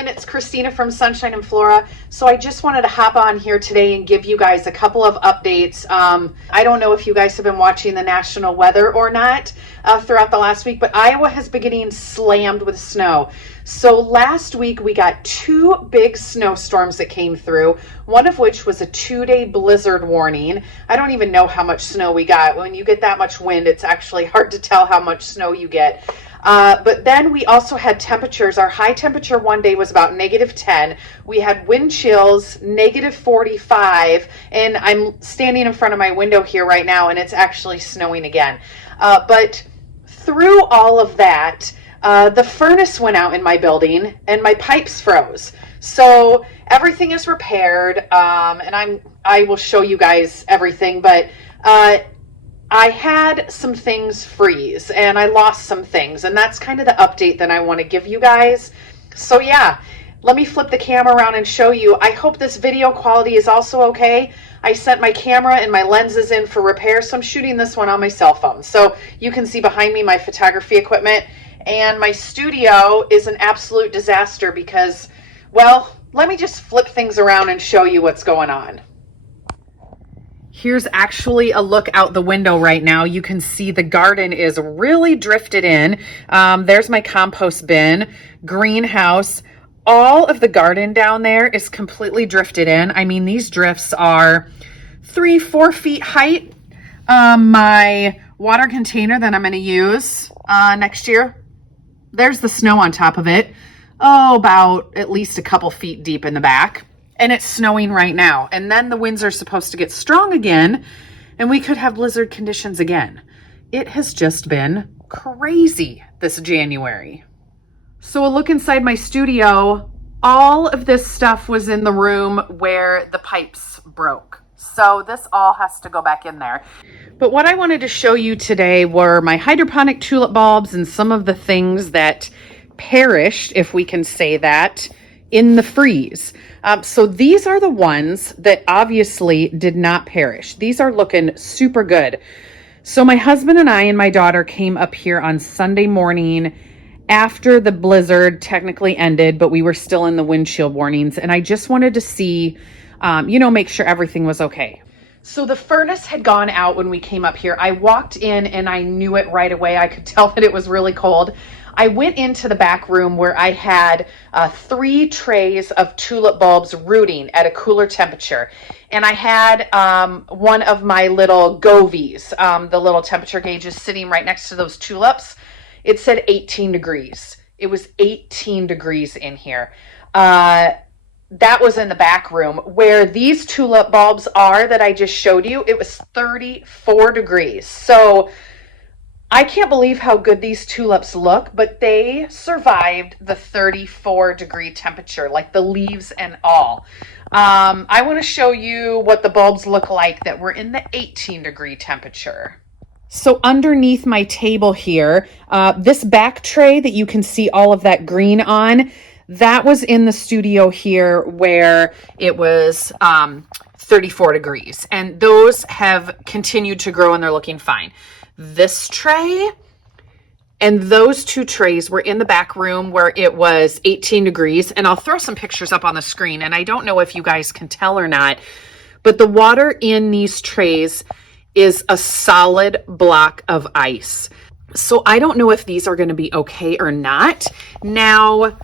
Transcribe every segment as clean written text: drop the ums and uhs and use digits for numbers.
again, it's Christina from Sunshine and Flora. So I just wanted to hop on here today and give you guys a couple of updates. I don't know if you guys have been watching the national weather or not throughout the last week, but Iowa has been getting slammed with snow. So last week we got 2 big snowstorms that came through, one of which was a 2-day blizzard warning. I don't even know how much snow we got. When you get that much wind, it's actually hard to tell how much snow you get. But then we also had temperatures. Our high temperature one day was about -10. We had wind chills, -45, and I'm standing in front of my window here right now, and it's actually snowing again. But through all of that, the furnace went out in my building and my pipes froze. So everything is repaired, and I will show you guys everything, but I had some things freeze and I lost some things, and that's kind of the update that I want to give you guys. So yeah, let me flip the camera around and show you. I hope this video quality is also okay. I sent my camera and my lenses in for repair, so I'm shooting this one on my cell phone. So you can see behind me my photography equipment, and my studio is an absolute disaster because, well, let me just flip things around and show you what's going on. Here's actually a look out the window right now. You can see the garden is really drifted in. There's my compost bin, greenhouse. All of the garden down there is completely drifted in. I mean, these drifts are 3-4 feet height. My water container that I'm going to use next year, there's the snow on top of it. Oh, about at least a couple feet deep in the back. And it's snowing right now. And then the winds are supposed to get strong again, and we could have blizzard conditions again. It has just been crazy this January. So a look inside my studio. All of this stuff was in the room where the pipes broke. So this all has to go back in there. But what I wanted to show you today were my hydroponic tulip bulbs and some of the things that perished, if we can say that, in the freeze. So these are the ones that obviously did not perish. These are looking super good. So my husband and I and my daughter came up here on Sunday morning after the blizzard technically ended, but we were still in the wind chill warnings. And I just wanted to see, make sure everything was okay. So the furnace had gone out when we came up here. I walked in and I knew it right away. I could tell that it was really cold. I went into the back room where I had 3 trays of tulip bulbs rooting at a cooler temperature. And I had one of my little Govies, the little temperature gauges, sitting right next to those tulips. It said 18 degrees. It was 18 degrees in here. That was in the back room. Where these tulip bulbs are that I just showed you, it was 34 degrees. So I can't believe how good these tulips look, but they survived the 34-degree temperature, like the leaves and all. I want to show you what the bulbs look like that were in the 18-degree temperature. So underneath my table here, this back tray that you can see all of that green on, that was in the studio here where it was 34 degrees. And those have continued to grow and they're looking fine. This tray and those 2 trays were in the back room where it was 18 degrees. And I'll throw some pictures up on the screen. And I don't know if you guys can tell or not, but the water in these trays is a solid block of ice. So I don't know if these are going to be okay or not. Now,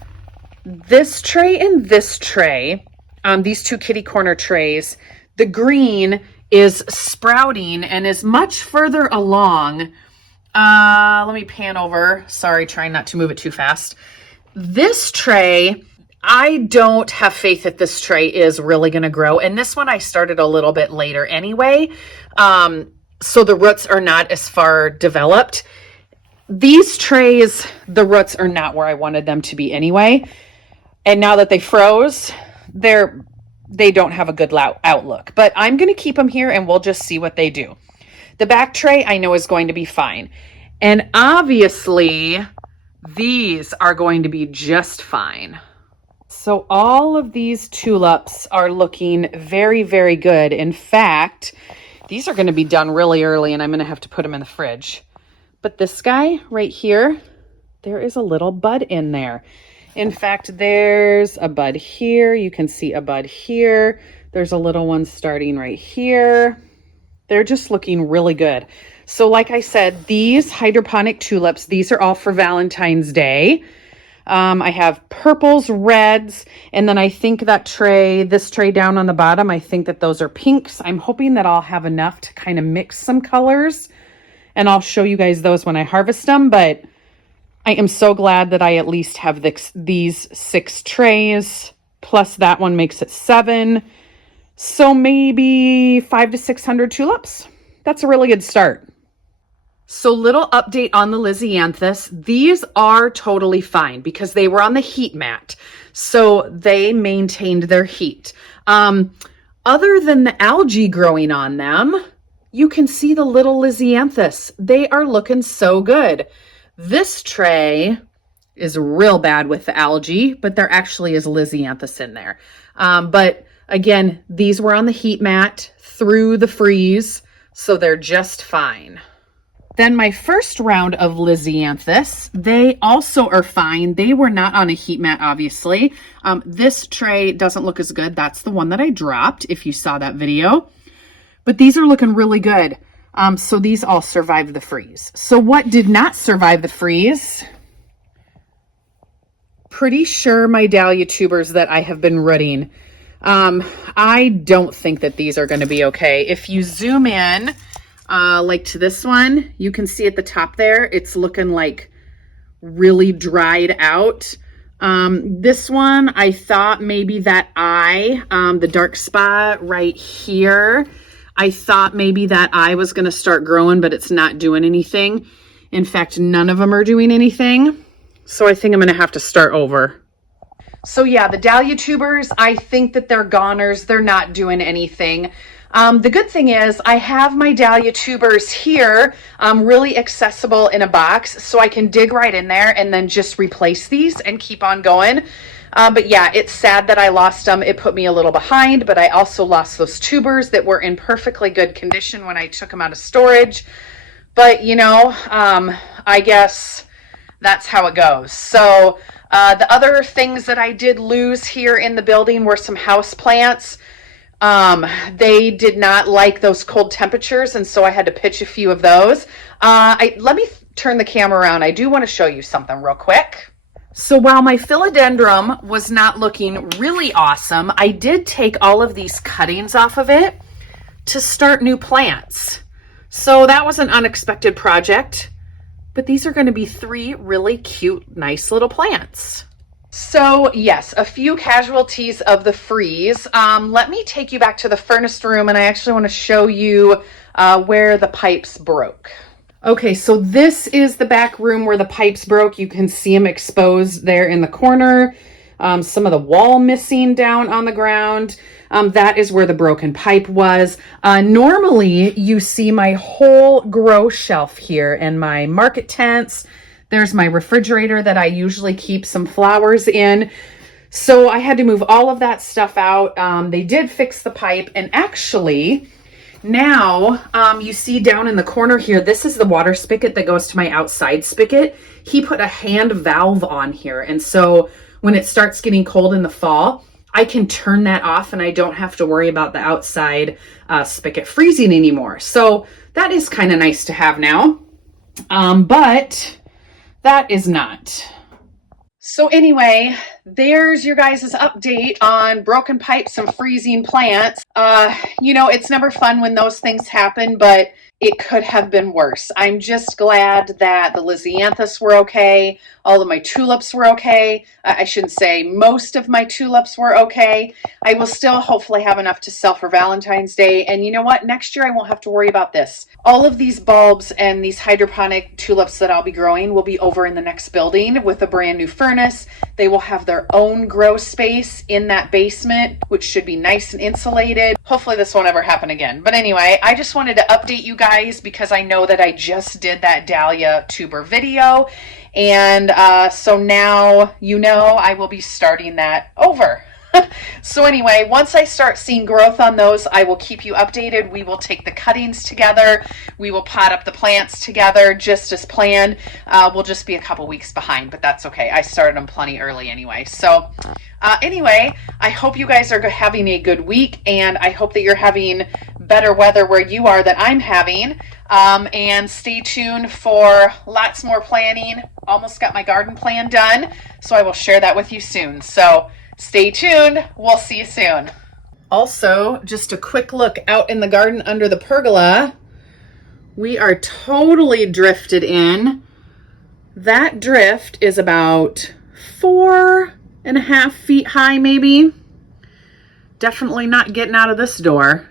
this tray and this tray, these 2 kitty corner trays, the green is sprouting and is much further along. Let me pan over. Sorry, trying not to move it too fast. This tray, I don't have faith that this tray is really going to grow. And this one I started a little bit later anyway. So the roots are not as far developed. These trays, the roots are not where I wanted them to be anyway. And now that they froze, they don't have a good outlook, but I'm going to keep them here and we'll just see what they do. The back tray I know is going to be fine. And obviously these are going to be just fine. So all of these tulips are looking very, very good. In fact, these are going to be done really early and I'm going to have to put them in the fridge. But this guy right here, there is a little bud in there. In fact, there's a bud here. You can see a bud here. There's a little one starting right here. They're just looking really good. So like I said, these hydroponic tulips, these are all for Valentine's Day. I have purples, reds, and then I think that tray, this tray down on the bottom, I think that those are pinks. I'm hoping that I'll have enough to kind of mix some colors, and I'll show you guys those when I harvest them. But I am so glad that I at least have these 6 trays, plus that one makes it 7. So maybe 500 to 600 tulips. That's a really good start. So little update on the Lanthus. These are totally fine because they were on the heat mat. So they maintained their heat. Other than the algae growing on them, you can see the little Lanthus. They are looking so good. This tray is real bad with the algae, but there actually is Lanthus in there. But again, these were on the heat mat through the freeze, so they're just fine. Then my first round of Lanthus, they also are fine. They were not on a heat mat, obviously. This tray doesn't look as good. That's the one that I dropped, if you saw that video. But these are looking really good. So these all survived the freeze. So what did not survive the freeze? Pretty sure my dahlia tubers that I have been rooting. I don't think that these are going to be okay. If you zoom in, like to this one, you can see at the top there, it's looking like really dried out. This one, I thought maybe that the dark spot right here, I thought maybe that was going to start growing, but it's not doing anything. In fact, none of them are doing anything. So I think I'm going to have to start over. So yeah, the dahlia tubers, I think that they're goners. They're not doing anything. The good thing is I have my dahlia tubers here, really accessible in a box, so I can dig right in there and then just replace these and keep on going. But yeah, it's sad that I lost them. It put me a little behind, but I also lost those tubers that were in perfectly good condition when I took them out of storage. But you know, I guess that's how it goes. So the other things that I did lose here in the building were some house plants. They did not like those cold temperatures, and so I had to pitch a few of those. Let me turn the camera around. I do want to show you something real quick. So while my philodendron was not looking really awesome, I did take all of these cuttings off of it to start new plants. So that was an unexpected project, but these are going to be 3 really cute, nice little plants. So yes, a few casualties of the freeze. Let me take you back to the furnace room, and I actually want to show you where the pipes broke. Okay, so this is the back room where the pipes broke. You can see them exposed there in the corner. Some of the wall missing down on the ground. That is where the broken pipe was. Normally, you see my whole grow shelf here and my market tents. There's my refrigerator that I usually keep some flowers in. So I had to move all of that stuff out. They did fix the pipe, and actually now you see down in the corner here, this is the water spigot that goes to my outside spigot. He put a hand valve on here, and so when it starts getting cold in the fall, I can turn that off and I don't have to worry about the outside spigot freezing anymore. So that is kind of nice to have now, but that is not. So anyway, there's your guys' update on broken pipes and freezing plants. You know, it's never fun when those things happen, but it could have been worse. I'm just glad that the Lanthus were okay. All of my tulips were okay. I shouldn't say most of my tulips were okay. I will still hopefully have enough to sell for Valentine's Day. And you know what? Next year I won't have to worry about this. All of these bulbs and these hydroponic tulips that I'll be growing will be over in the next building with a brand new furnace. They will have their own grow space in that basement, which should be nice and insulated. Hopefully this won't ever happen again. But anyway, I just wanted to update you guys because I know that I just did that dahlia tuber video. And so now, you know, I will be starting that over. So anyway, once I start seeing growth on those, I will keep you updated. We will take the cuttings together. We will pot up the plants together just as planned. We'll just be a couple weeks behind, but that's okay. I started them plenty early anyway. So anyway, I hope you guys are having a good week, and I hope that you're having better weather where you are that I'm having. And stay tuned for lots more planning. Almost got my garden plan done, so I will share that with you soon. So stay tuned. We'll see you soon. Also, just a quick look out in the garden under the pergola. We are totally drifted in. That drift is about 4.5 feet high, maybe. Definitely not getting out of this door.